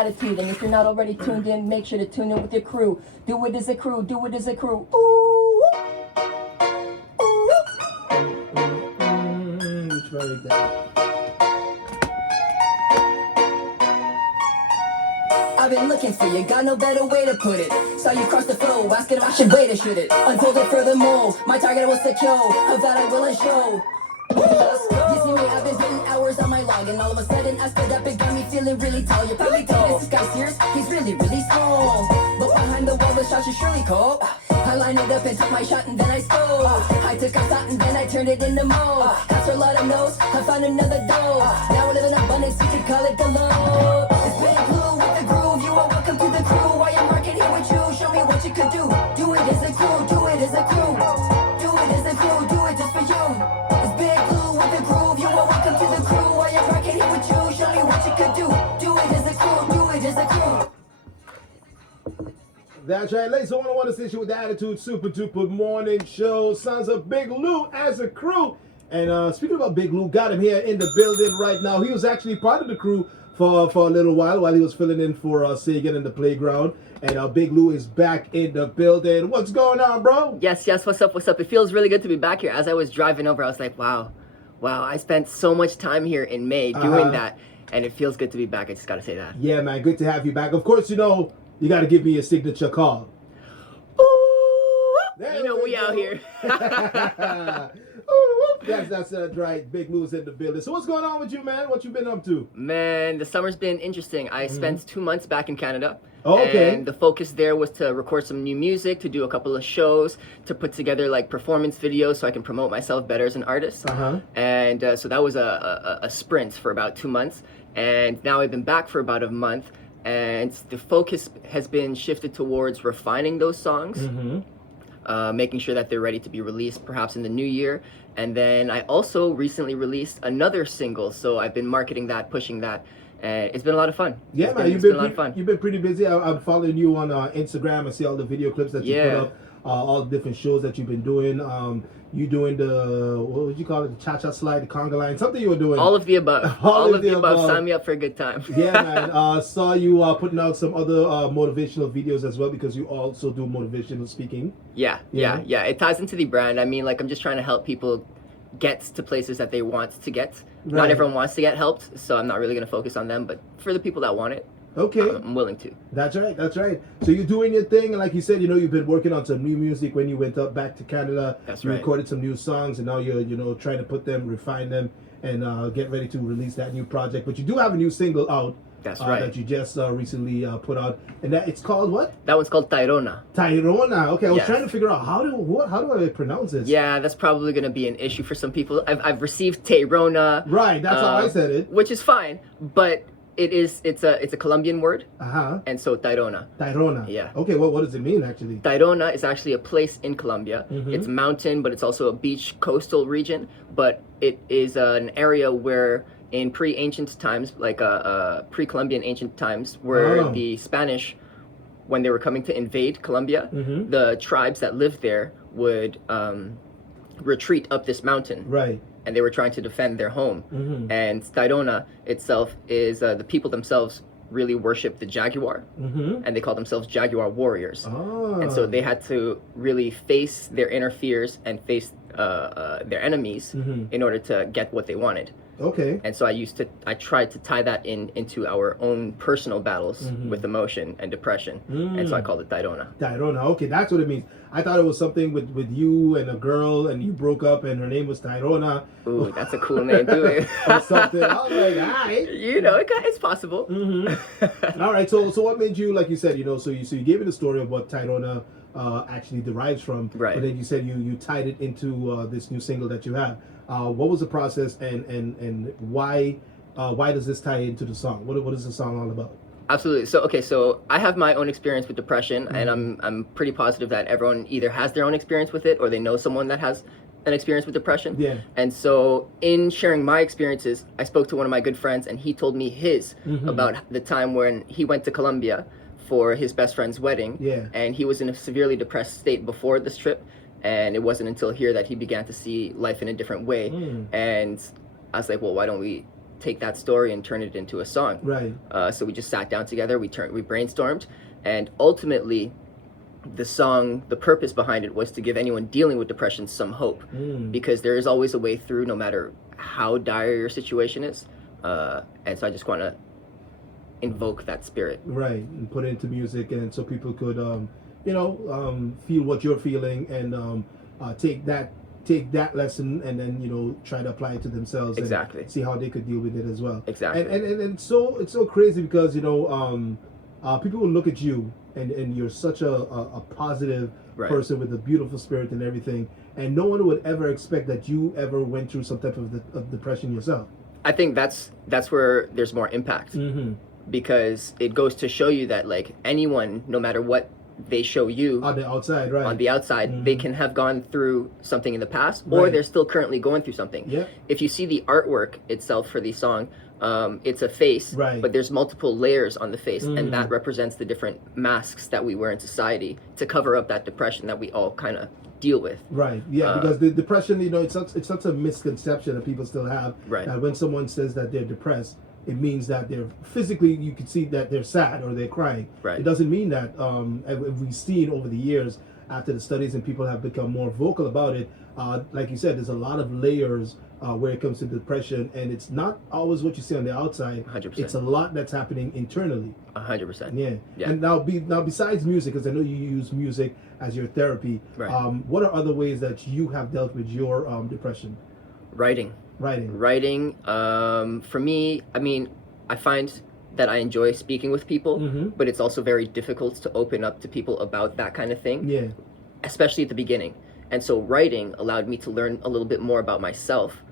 Attitude, and if you're not already tuned in, make sure to tune in with your crew. Do it as a crew, do it as a crew. Ooh. Ooh. Which one is that? I've been looking for you, got no better way to put it. Saw you cross the flow, asking if I should wait or should it. Unfolded furthermore, my target was secure. Of that I will ensure. You see me, I've been putting hours on my log, and all of a sudden I stood up and got me feeling really tall. You're probably thinking, is this guy serious? He's really, really small. But behind the wall, the shots are surely cold. I lined it up and took my shot and then I scored. I took a shot and then I turned it into more. After a lot of no's, I found another dough. Now I live in abundance, you can call it the low. It's been blue with the groove, you are welcome to the crew. I am rocking here with you, show me what you could do. Do it as a crew, do it as a crew. Do it as a crew, do it just for you. It's big blue with the groove, you are welcome to the crew. I am rocking here with you, show me what you could do. Do it as a crew, do it as a crew. That's right, ladies. I want to station with the attitude, Suppa Duppa Morning Show. Sons of Big Lou as a crew. And speaking about Big Lou, got him here in the building right now. He was actually part of the crew for a little while he was filling in for Sagan in the playground. And Big Lou is back in the building. What's going on, bro? Yes, what's up? It feels really good to be back here. As I was driving over, I was like, wow, I spent so much time here in May doing that. And it feels good to be back. I just got to say that. Yeah, man, good to have you back. Of course, you know, you got to give me a signature call. Ooh, There you know we out here. That's right. Big Lou's in the building. So what's going on with you, man? What you been up to? Man, the summer's been interesting. I spent 2 months back in Canada. Oh, okay. And the focus there was to record some new music, to do a couple of shows, to put together like performance videos so I can promote myself better as an artist. And so that was a sprint for about 2 months. And now I've been back for about a month. And the focus has been shifted towards refining those songs, making sure that they're ready to be released perhaps in the new year. And then I also recently released another single, so I've been marketing that, pushing that, and it's been a lot of fun. Yeah, man, it's been a lot of fun. You've been pretty busy. I'm following you on Instagram. I see all the video clips that you put up, all the different shows that you've been doing. You doing the, what would you call it, the cha-cha slide, the conga line, something you were doing. All of the above. all of the above. Sign me up for a good time. Yeah, man. Saw you putting out some other motivational videos as well, because you also do motivational speaking. Yeah. It ties into the brand. I mean, like, I'm just trying to help people get to places that they want to get. Right. Not everyone wants to get helped, so I'm not really going to focus on them, but for the people that want it, okay, I'm willing to. That's right. So you're doing your thing, and like you said, you know, you've been working on some new music when you went back to Canada. That's you right. Recorded some new songs, and now you're, you know, trying to put them, refine them, and get ready to release that new project. But you do have a new single out. That's right. That you just recently put out, and that it's called what? That one's called Tayrona. Tayrona. Okay, I was Yes. trying to figure out how do I pronounce this? Yeah, that's probably going to be an issue for some people. I've received Tayrona. Right, that's how I said it. Which is fine, but it's a Colombian word. And so Tayrona. Tayrona. Yeah. Okay, well, what does it mean actually? Tayrona is actually a place in Colombia. It's mountain, but it's also a beach coastal region. But it is an area where in pre-ancient times, like pre-Columbian ancient times, where the Spanish, when they were coming to invade Colombia, the tribes that lived there would retreat up this mountain. Right. And they were trying to defend their home. And Tayrona itself is, the people themselves really worship the jaguar, and they call themselves jaguar warriors. And so they had to really face their inner fears and face their enemies in order to get what they wanted. Okay. And so I tried to tie that into our own personal battles with emotion and depression. And so I called it Tayrona. Tayrona, okay, that's what it means. I thought it was something with you and a girl, and you broke up, and her name was Tayrona. Ooh, that's a cool name, do it. Or something. I was like, all right. You know, it's possible. All right, so what made you, like you said, you know, so you gave me the story of what Tayrona actually derives from. Right. But then you said you tied it into this new single that you have. What was the process, and why does this tie into the song? What is the song all about? Absolutely. So I have my own experience with depression, and I'm pretty positive that everyone either has their own experience with it or they know someone that has an experience with depression. Yeah. And so in sharing my experiences, I spoke to one of my good friends, and he told me his about the time when he went to Colombia for his best friend's wedding. Yeah. And he was in a severely depressed state before this trip. And it wasn't until here that he began to see life in a different way. And I was like, well, why don't we take that story and turn it into a song. Right. So we just sat down together, we brainstormed, and ultimately the purpose behind it was to give anyone dealing with depression some hope, because there is always a way through, no matter how dire your situation is. And so I just want to invoke that spirit. Right, and put it into music, and so people could, feel what you're feeling, and take that lesson, and then try to apply it to themselves. Exactly. And see how they could deal with it as well. Exactly. And so it's so crazy because people will look at you, and you're such a positive person with a beautiful spirit and everything, and no one would ever expect that you ever went through some type of depression yourself. I think that's where there's more impact, because it goes to show you that, like, anyone, no matter what they show you on the outside, right? On the outside, they can have gone through something in the past, or they're still currently going through something. Yeah. If you see the artwork itself for the song, it's a face, but there's multiple layers on the face, and that represents the different masks that we wear in society to cover up that depression that we all kind of deal with. Right. Yeah, because the depression, it's such a misconception that people still have. Right. That when someone says that they're depressed, it means that they're physically, you can see that they're sad or they're crying. Right. It doesn't mean that. We've seen over the years, after the studies and people have become more vocal about it, like you said, there's a lot of layers where it comes to depression, and it's not always what you see on the outside. 100%. It's a lot that's happening internally. 100%. Yeah. And now besides music, because I know you use music as your therapy, what are other ways that you have dealt with your depression? Writing. For me, I mean, I find that I enjoy speaking with people, but it's also very difficult to open up to people about that kind of thing. Yeah. Especially at the beginning. And so writing allowed me to learn a little bit more about myself,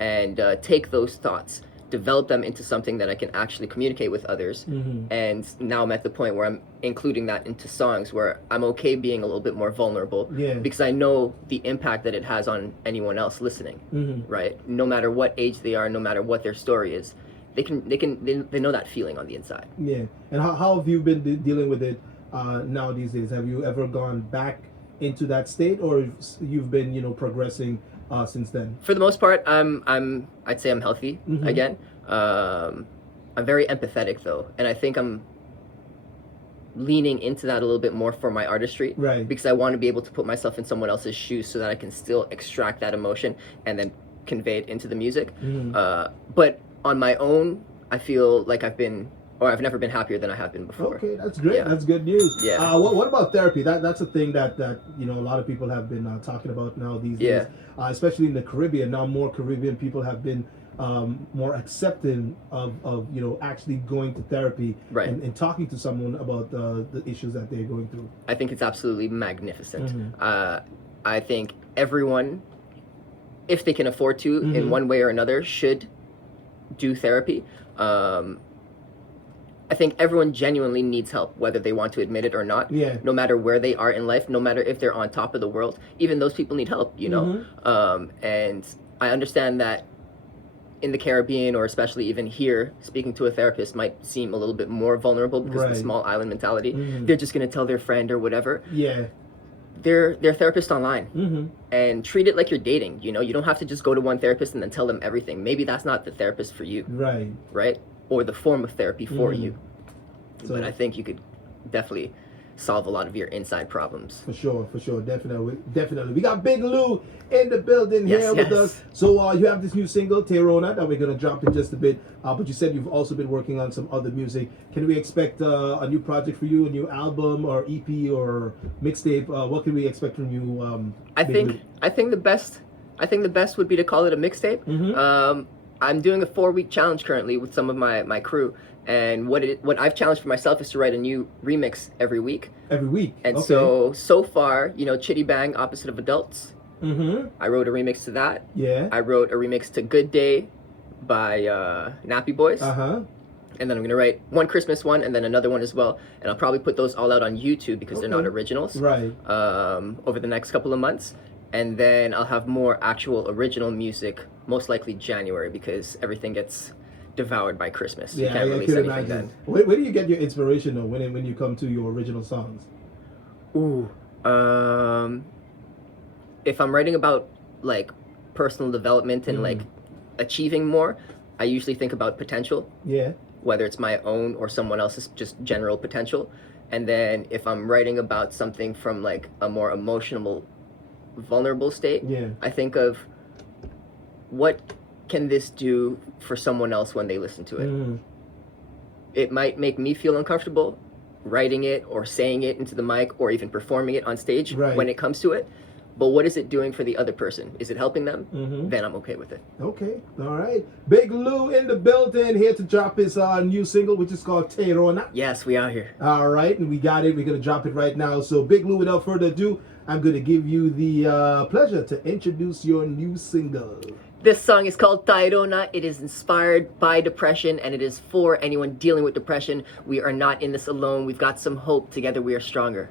and take those thoughts, develop them into something that I can actually communicate with others. And now I'm at the point where I'm including that into songs, where I'm okay being a little bit more vulnerable, because I know the impact that it has on anyone else listening, right? No matter what age they are, no matter what their story is, they know that feeling on the inside. Yeah. And how have you been dealing with it now these days? Have you ever gone back into that state, or you've been progressing since then? For the most part, I'd say I'm healthy again. I'm very empathetic though, and I think I'm leaning into that a little bit more for my artistry, because I want to be able to put myself in someone else's shoes so that I can still extract that emotion and then convey it into the music. But on my own, I feel like I've never been happier than I have been before. Okay, that's great. Yeah. That's good news. Yeah. What about therapy? That's a thing that a lot of people have been talking about now these days, especially in the Caribbean. Now more Caribbean people have been more accepting of actually going to therapy and talking to someone about the issues that they're going through. I think it's absolutely magnificent. I think everyone, if they can afford to, in one way or another, should do therapy. I think everyone genuinely needs help, whether they want to admit it or not. Yeah. No matter where they are in life, no matter if they're on top of the world, even those people need help, And I understand that in the Caribbean, or especially even here, speaking to a therapist might seem a little bit more vulnerable because of the small island mentality. They're just going to tell their friend or whatever. Yeah. They're therapists online, and treat it like you're dating. You don't have to just go to one therapist and then tell them everything. Maybe that's not the therapist for you. Right? Or the form of therapy for you. But I think you could definitely solve a lot of your inside problems. For sure, definitely. We got Big Lou in the building here with us. So you have this new single, Tayrona, that we're gonna drop in just a bit. But you said you've also been working on some other music. Can we expect a new project for you, a new album or EP or mixtape? What can we expect from you? I think the best would be to call it a mixtape. I'm doing a 4-week challenge currently with some of my crew, and what I've challenged for myself is to write a new remix every week. And so far, Chitty Bang, Opposite of Adults. I wrote a remix to that. Yeah. I wrote a remix to Good Day by Nappy Boys. And then I'm gonna write one Christmas one and then another one as well, and I'll probably put those all out on YouTube because they're not originals. Over the next couple of months. And then I'll have more actual original music, most likely January, because everything gets devoured by Christmas. You can't release anything then. Where do you get your inspiration though when you come to your original songs? If I'm writing about like personal development and like achieving more, I usually think about potential. Yeah. Whether it's my own or someone else's, just general potential. And then if I'm writing about something from like a more emotional, vulnerable state, Yeah. I think of what can this do for someone else when they listen to it. It might make me feel uncomfortable writing it or saying it into the mic or even performing it on stage when it comes to it. But what is it doing for the other person? Is it helping them? Then I'm okay with it. Okay, all right. Big Lou in the building, here to drop his new single, which is called Tayrona. Yes, we are here. All right, and we got it. We're going to drop it right now. So, Big Lou, without further ado, I'm going to give you the pleasure to introduce your new single. This song is called Tayrona. It is inspired by depression, and it is for anyone dealing with depression. We are not in this alone. We've got some hope. Together we are stronger.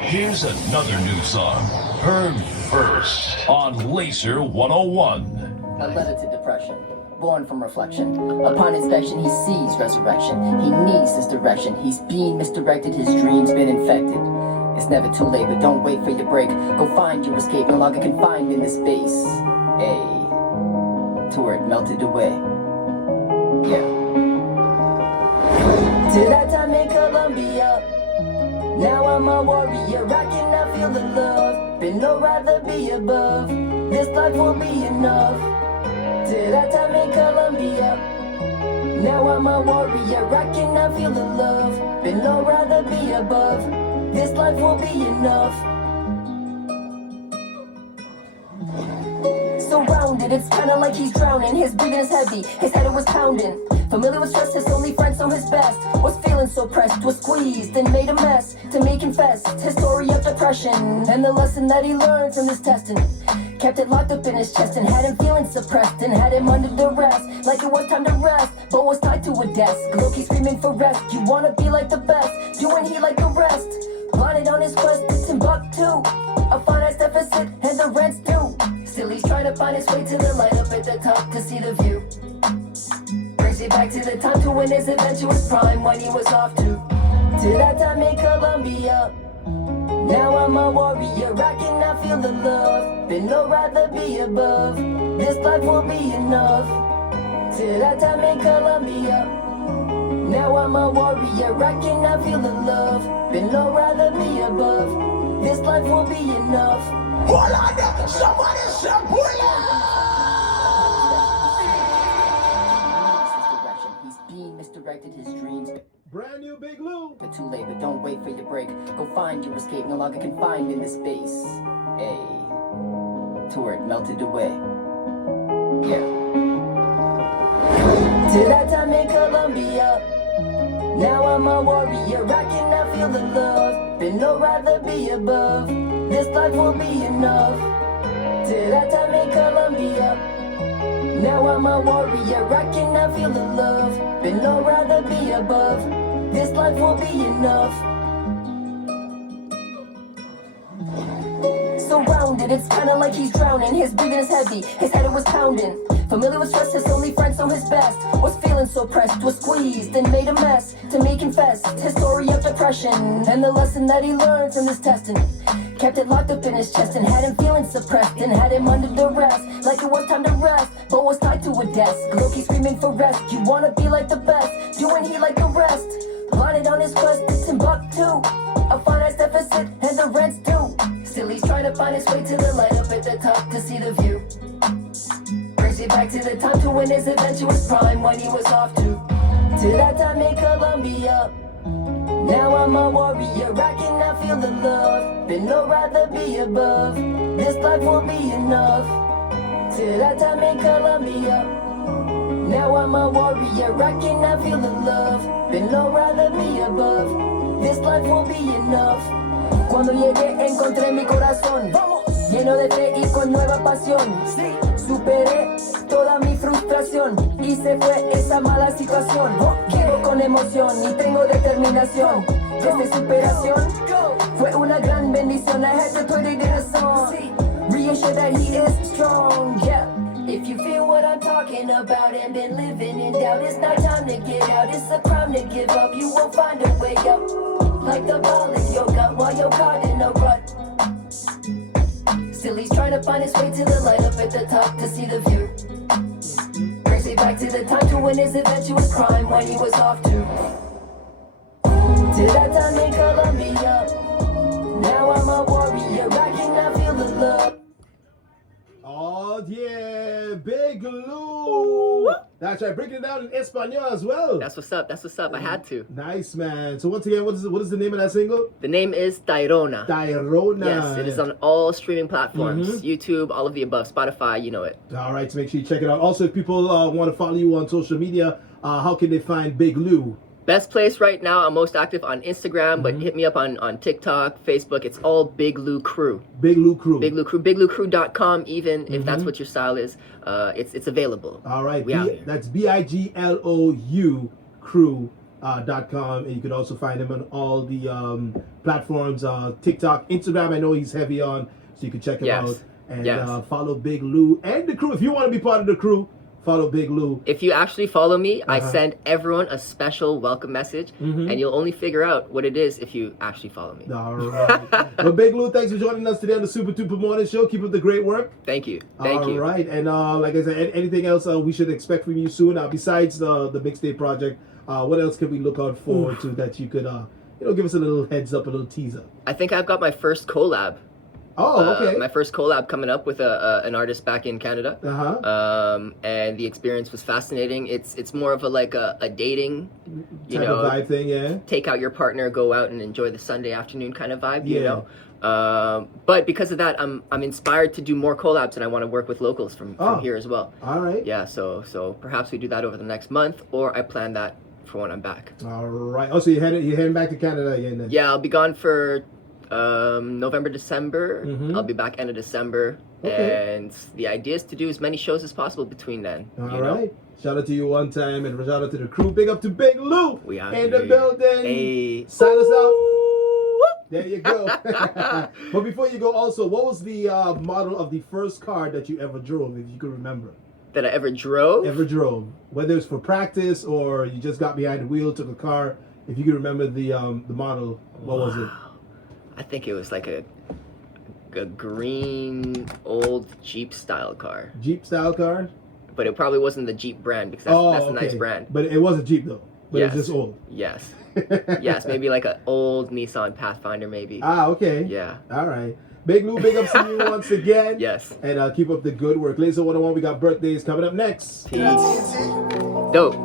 Here's another new song, heard first on Laser 101. A letter to depression, born from reflection. Upon inspection, he sees resurrection. He needs this direction. He's being misdirected, his dreams been infected. It's never too late, but don't wait for your break. Go find your escape, no longer confined in this space. To where it melted away. Yeah. To that time in Colombia, now I'm a warrior, I cannot feel the love. But no rather be above, this life will be enough. To that time in Colombia, now I'm a warrior, I cannot feel the love. But no rather be above, this life will be enough. Surrounded, it's kinda like he's drowning. His breathing is heavy, his head was pounding. Familiar with stress, his only friend, so his best was feeling so pressed, was squeezed and made a mess. To me confess his story of depression and the lesson that he learned from this testing. Kept it locked up in his chest and had him feeling suppressed and had him under duress, like it was time to rest, but was tied to a desk. Loki screaming for rest, you wanna be like the best, doing he like the rest. Blinded on his quest, it's Timbuktu, a finance deficit and the rent's due. Still he's trying to find his way to the light up at the top to see the view. Brings it back to the time to when his adventurous prime, when he was off to that time in Colombia. Now I'm a warrior, I cannot feel the love, but no rather be above, this life will be enough. To that time in Colombia, now I'm a warrior, I cannot feel the love, but no rather be above, this life will be enough. Hold on, somebody say He's being misdirected, his dreams. Brand new Big Lou. But too late, but don't wait for your break. Go find your escape, no longer confined in this space. To where it melted away. Yeah. To that time in Colombia, now I'm a warrior, I cannot feel the love, but no rather be above, this life will be enough. To that time in Colombia, now I'm a warrior, I cannot feel the love, but no rather be above, this life will be enough. Surrounded, it's kinda like he's drowning. His breathing is heavy, his head was pounding. Familiar with stress, his only friend, so his best was feeling so pressed, was squeezed and made a mess. To me confess his story of depression and the lesson that he learned from this testing. Kept it locked up in his chest and had him feeling suppressed and had him under duress, like it was time to rest, but was tied to a desk. Loki screaming for rest, you wanna be like the best, doing he like the rest. Blinded on his quest, it's Timbuktu, a finance deficit and the rent's due. Still he's trying to find his way to the light up at the top to see the view. Brings it back to the time to when his adventurous prime, when he was off to that time in Colombia. Now I'm a warrior, I cannot feel the love, but no rather be above, this life will be enough. To that time in Colombia, now I'm a warrior, I cannot feel the love, but no rather be above, this life will be enough. Cuando llegué encontré mi corazón, vamos, lleno de fe y con nueva pasión. Sí. Superé toda mi frustración y se fue esa mala situación. Quiero con emoción y tengo determinación. Esta superación fue una gran bendición. I had to put it in a song. Reassure that he is strong. Yeah. If you feel what I'm talking about and been living in doubt, it's not time to get out. It's a crime to give up. You won't find a way up. Like the ball in your gut while you're caught in a rut. Till he's trying to find his way to the light up at the top to see the view. Brings me back to the time to when his adventurous crime when he was off to that time in Colombia. Now I'm a warrior, I cannot feel the love. Oh yeah, Big Lou. That's right, breaking it down in Espanol as well. That's what's up. That's what's up. I had to. Nice, man. So once again, what is the name of that single? The name is Tayrona. Tayrona. Yes, it is on all streaming platforms. YouTube, all of the above. Spotify, you know it. All right, so make sure you check it out. Also, if people want to follow you on social media, how can they find Big Lou? Best place right now, I'm most active on Instagram, but hit me up on TikTok, Facebook. It's all Big Lou Crew. Big Lou Crew. Big Lou Crew. BigLouCrew.com even, if that's what your style is. It's available. All right. We out here. That's BIGLOU crew.com. And you can also find him on all the platforms, TikTok, Instagram. I know he's heavy on, so you can check him out. And follow Big Lou and the crew. If you want to be part of the crew, follow Big Lou. If you actually follow me, I send everyone a special welcome message, and you'll only figure out what it is if you actually follow me. All right. Well, Big Lou, thanks for joining us today on the Suppa Duppa Morning Show. Keep up the great work. Thank you. Thank you. All right. And like I said, anything else we should expect from you soon? Besides the mixtape project, what else can we look out forward to that you could, give us a little heads up, a little teaser? I think I've got my first collab. Oh, okay. My first collab coming up with an artist back in Canada. And the experience was fascinating. It's more of a dating, type of vibe thing, yeah. Take out your partner, go out and enjoy the Sunday afternoon kind of vibe, you know. But because of that, I'm inspired to do more collabs, and I want to work with locals from here as well. All right. Yeah, so perhaps we do that over the next month, or I plan that for when I'm back. All right. Oh, so you're heading back to Canada again then? Yeah, I'll be gone for November, December. I'll be back end of December. Okay. And the idea is to do as many shows as possible between then. All right. Shout out to you one time, and shout out to the crew. Big up to Big Lou We out in here. the building. Hey. Sign us out. There you go. But before you go, also, what was the model of the first car that you ever drove, if you could remember? That I ever drove? Ever drove. Whether it's for practice or you just got behind the wheel, took a car. If you could remember the model, what was it? I think it was like a green old Jeep style car. Jeep style car? But it probably wasn't the Jeep brand, because that's a nice brand. But it was a Jeep though. But Yes. it's just old. Yes. Yes, maybe like an old Nissan Pathfinder maybe. Okay. Yeah. All right. Big Lou, big ups to you once again. Yes. And keep up the good work. Laser 101, we got birthdays coming up next. Peace. Dope.